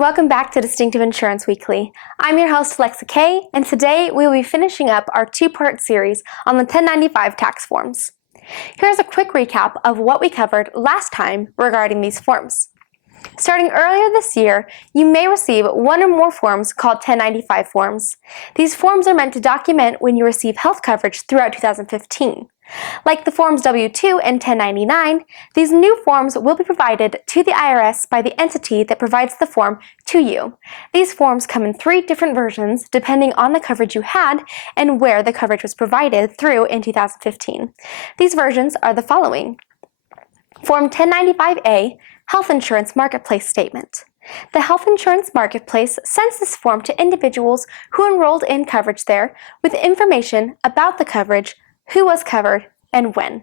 and welcome back to Distinctive Insurance Weekly. I'm your host, Alexa Kay, and today we will be finishing up our two-part series on the 1095 tax forms. Here's a quick recap of what we covered last time regarding these forms. Starting earlier this year, you may receive one or more forms called 1095 forms. These forms are meant to document when you receive health coverage throughout 2015. Like the forms W-2 and 1099, these new forms will be provided to the IRS by the entity that provides the form to you. These forms come in 3 different versions depending on the coverage you had and where the coverage was provided through in 2015. These versions are the following. Form 1095A, Health Insurance Marketplace Statement. The Health Insurance Marketplace sends this form to individuals who enrolled in coverage there with information about the coverage, who was covered, and when.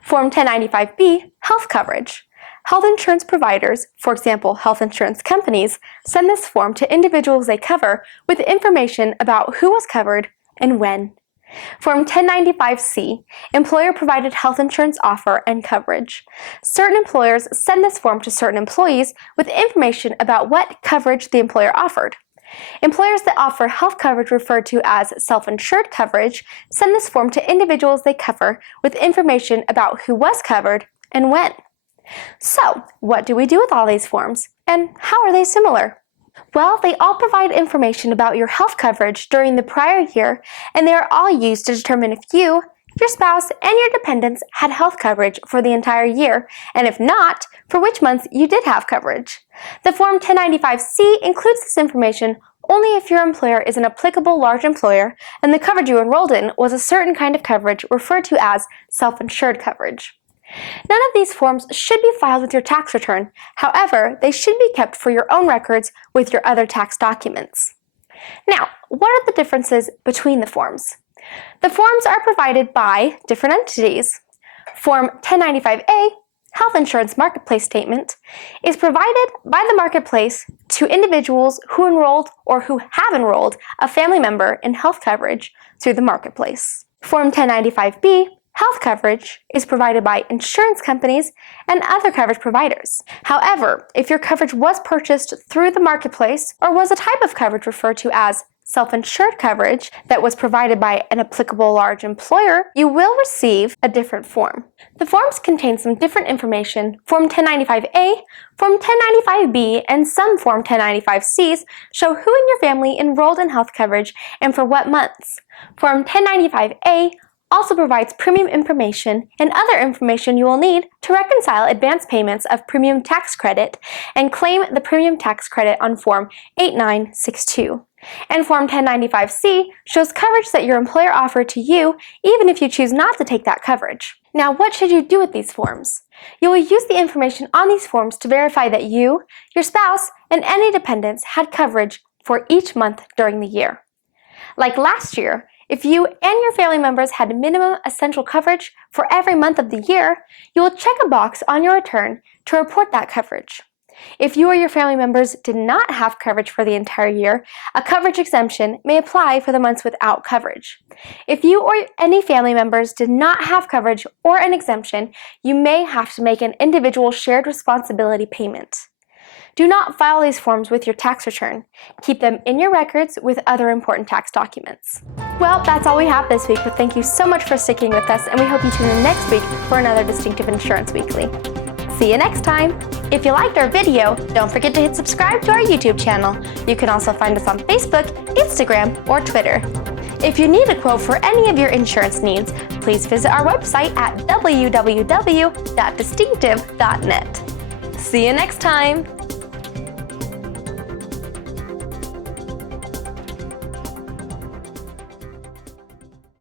Form 1095B, Health Coverage. Health insurance providers, for example, health insurance companies, send this form to individuals they cover with information about who was covered and when. Form 1095C, Employer-Provided Health Insurance Offer and Coverage. Certain employers send this form to certain employees with information about what coverage the employer offered. Employers that offer health coverage referred to as self-insured coverage send this form to individuals they cover with information about who was covered and when. So, what do we do with all these forms, and how are they similar? Well, they all provide information about your health coverage during the prior year, and they are all used to determine if you, your spouse, and your dependents had health coverage for the entire year, and if not, for which months you did have coverage. The Form 1095C includes this information only if your employer is an applicable large employer and the coverage you enrolled in was a certain kind of coverage referred to as self-insured coverage. None of these forms should be filed with your tax return. However, they should be kept for your own records with your other tax documents. Now, what are the differences between the forms? The forms are provided by different entities. Form 1095A, Health Insurance Marketplace Statement, is provided by the marketplace to individuals who enrolled or who have enrolled a family member in health coverage through the marketplace. Form 1095B, Health coverage, is provided by insurance companies and other coverage providers. However, if your coverage was purchased through the marketplace or was a type of coverage referred to as self-insured coverage that was provided by an applicable large employer, you will receive a different form. The forms contain some different information. Form 1095A, Form 1095B, and some Form 1095Cs show who in your family enrolled in health coverage and for what months. Form 1095A also provides premium information and other information you will need to reconcile advance payments of premium tax credit and claim the premium tax credit on Form 8962. And Form 1095C shows coverage that your employer offered to you even if you choose not to take that coverage. Now, what should you do with these forms? You will use the information on these forms to verify that you, your spouse, and any dependents had coverage for each month during the year. Like last year, if you and your family members had minimum essential coverage for every month of the year, you will check a box on your return to report that coverage. If you or your family members did not have coverage for the entire year, a coverage exemption may apply for the months without coverage. If you or any family members did not have coverage or an exemption, you may have to make an individual shared responsibility payment. Do not file these forms with your tax return. Keep them in your records with other important tax documents. Well, that's all we have this week, but thank you so much for sticking with us, and we hope you tune in next week for another Distinctive Insurance Weekly. See you next time! If you liked our video, don't forget to hit subscribe to our YouTube channel. You can also find us on Facebook, Instagram, or Twitter. If you need a quote for any of your insurance needs, please visit our website at www.distinctive.net. See you next time!